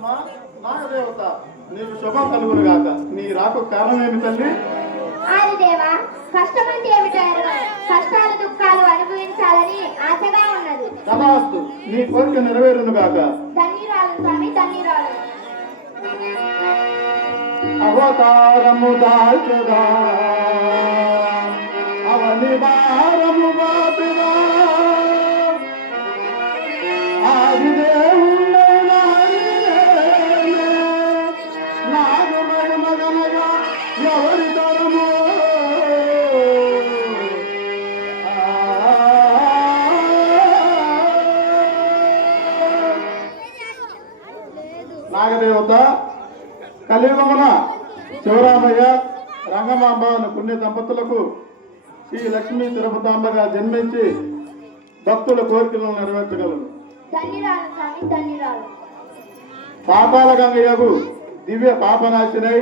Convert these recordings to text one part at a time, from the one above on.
అమ్మా నాగదేవత నీకు శుభం కలుగును గాక. నీ రాకు కారణం ఏమి తల్లి? ఆదిదేవా, కష్టమంటే ఏమిటో కష్టాలు దుఃఖాలు అనుభవించాలని ఆశగా ఉన్నది. తదాస్తు, నీ కోరిక నెరవేరును గాక. ధన్యురాలు స్వామి, ధన్యురాలు. అవతారము దాల్చదా అవని భారము బాపిదా నాగమయ మగనగా ఎవరి తరము నాగదేవత కలియుగమున శివరామయ్య రంగమాంబ అనే పుణ్య దంపతులకు శ్రీ లక్ష్మీ తిరుపతాంబగా జన్మించి భక్తుల కోరికలను నెరవేర్చగలరు. ధన్యురాలు స్వామి, ధన్యురాలు. పాతాళ గంగయ్యకు దివ్య పాపనాశినై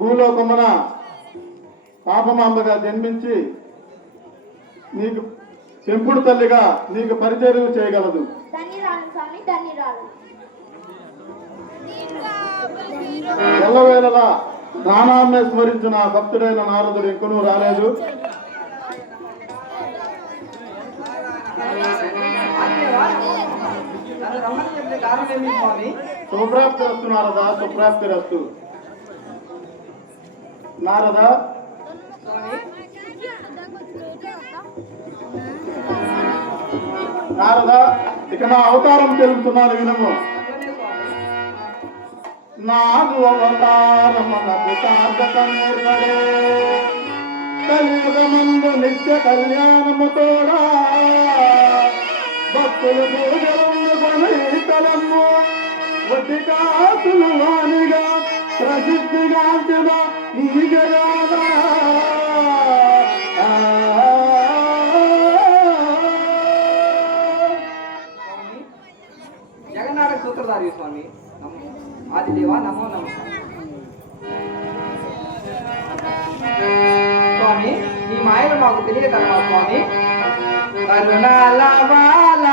భూలోకమున పాపమాంబగా జన్మించి నీకు పెంపుడు తల్లిగా నీకు పరిచర్యలు చేయగలదు. ధన్యురాలు స్వామి, ధన్యురాలు. ఎల్లవేళలా నానాన్నే స్మరించిన భక్తుడైన నారదుడు ఇంకనూ రాలేదు. శుభప్రాప్తి రస్తు నారద, శుభప్రాప్తి రస్తు నారద. నారద, ఇక నా అవతారం తెలుపుతున్నాను వినము. నాదు అవతారమునకు సార్థక నేర్పడే కలియుగమందు నిత్య కళ్యాణము తోడా భక్తులు పూజలందుకొని తలము వడ్డికాసులు వానిగా ప్రసిద్ధిగాంచిన ఈ జగాదా జగన్నాటక సూత్రధారి స్వామి ఆదిదేవా నమో నమ. స్వామి, నీ మాయలు మాకు తెలియదమ్మా స్వామి. కరుణాల బాల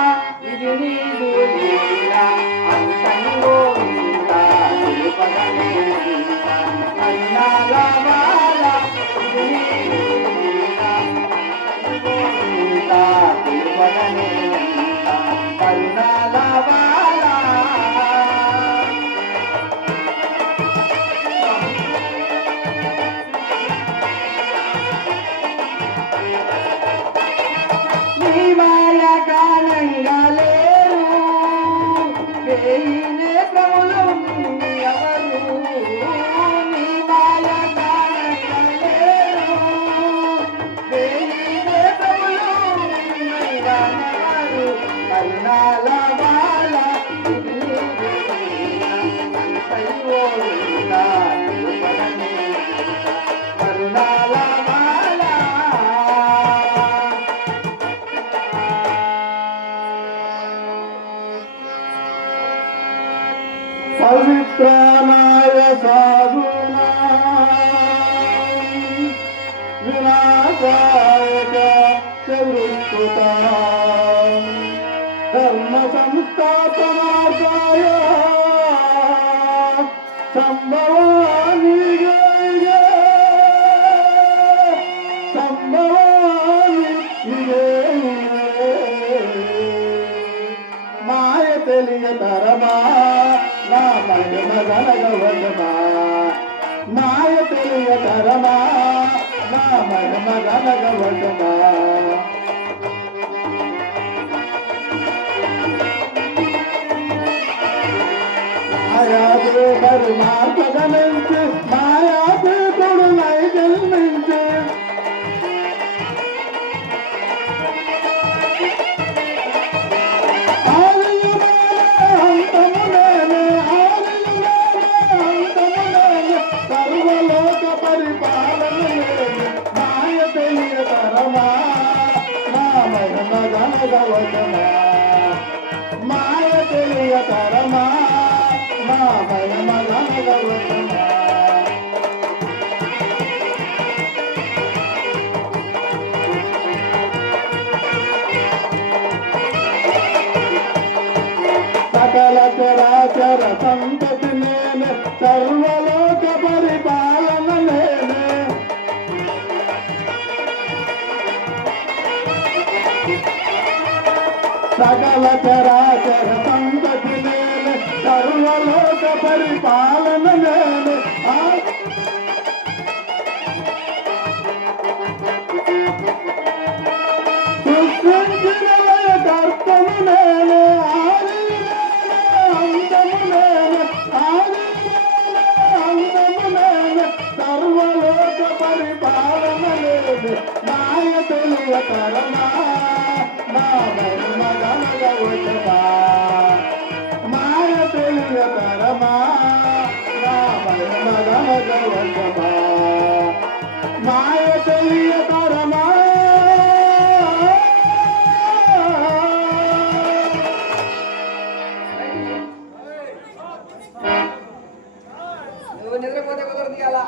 ఇది నీదు లీలా అంతంగో విందా తిరుపదనే విందా. కరుణాల బాల ఇది నీదు లీలా అంతంగో విందా తిరుపదనే విందా. కరుణాల బాల పవిత్రానాయ సాధునా వినాశాయ చతుష్కృతా ధర్మ సంస్థాపనార్థాయ సంభవామి మాయ తెలియతరమా నా మహిమ గణగవటమా. మాయ తెలియతరమా నా మహిమ గణగవటమా. మాయాదే పరమాత్మగమించి మాయాదే తొడునై జన్మించి సర్వలోక పరిపాలన మాయ తెలియతరమా నా మహిమ గణగవటమా. మాయ తెలియతరమా నా మహిమ గణగవటమా. చర సంతతి నేనే సర్వలోక పరిపాలన నేనే సకల చరాచర సంతతి నేనే సర్వలోక పరిపాలన నేనే సృష్టించిన కర్తను నేనే ఆది అంతము నేనే ఆది అంతము నేనే సర్వలోక పరిపాలన నేనే మాయ తెలియకరమా నా మహిమ గణగవచమా మాయ తెలియకరమా నా మహిమ గణగవచమా మాయ తెలియకరమా నువ్వు నిద్రపోతే కుదరదు అలా